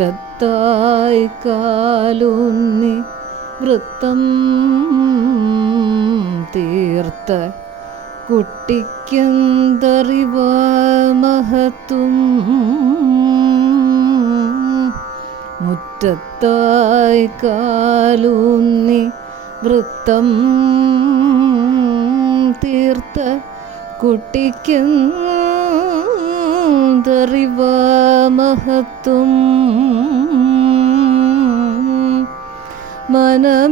മുറ്റത്തായി കാലൂന്നി വൃത്തം തീർത്ത കുട്ടിക്കെന്തറിവ മഹത്തും. മുറ്റത്തായി കാലൂന്നി വൃത്തം തീർത്ത കുട്ടിക്കെന്തറിവ മഹത്തും. മനമേറ്റും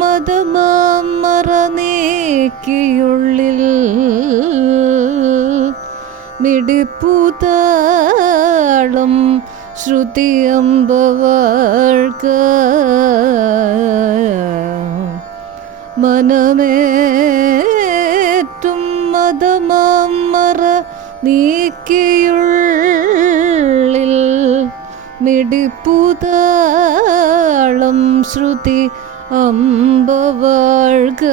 മതമാം മറനീക്കിയുള്ളിൽ മിടിപ്പുതാളം ശ്രുതിയമ്പവാഴ്ക. മനമേറ്റും മതമാം മറനീക്കിയുള്ളിൽ മിടിപ്പുതാളം ശ്രുതി അമ്പവാഴ്ക.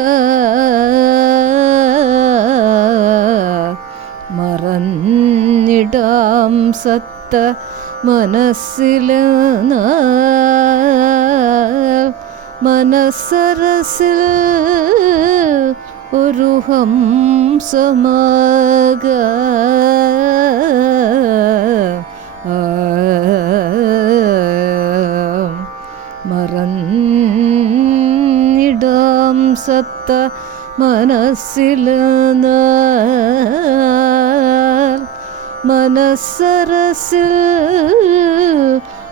മറഞ്ഞിടാം സത്ത മനസ്സിലെന്ന മനസ്സരസിൽ ഒരു ഹംസമാക. മറഞ്ഞിടാം സത്ത മനസ്സിലെന്ന മനസ്സരസിൽ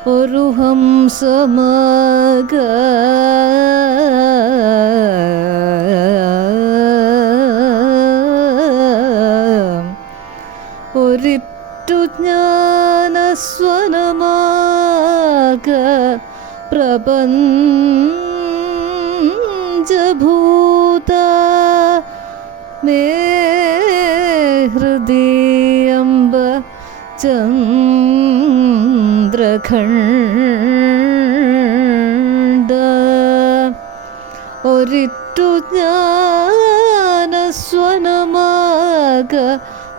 ഒരു ഹംസമാക. ഒരിറ്റു ജ്ഞാനസ്വനമാക പ്രപഞ്ചഭൂത may ഹൃദയംബ Chandraghanta. ഒരിറ്റു ജ്ഞാനസ്വനമാക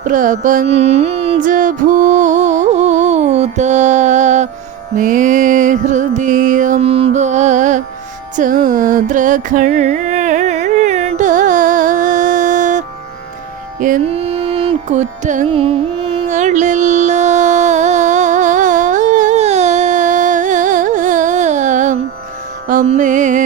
പ്രപഞ്ചഭൂത may ഹൃദയംബ Chandraghanta. N കുറ്റങ്ങളെല്ലാം അമ്മേ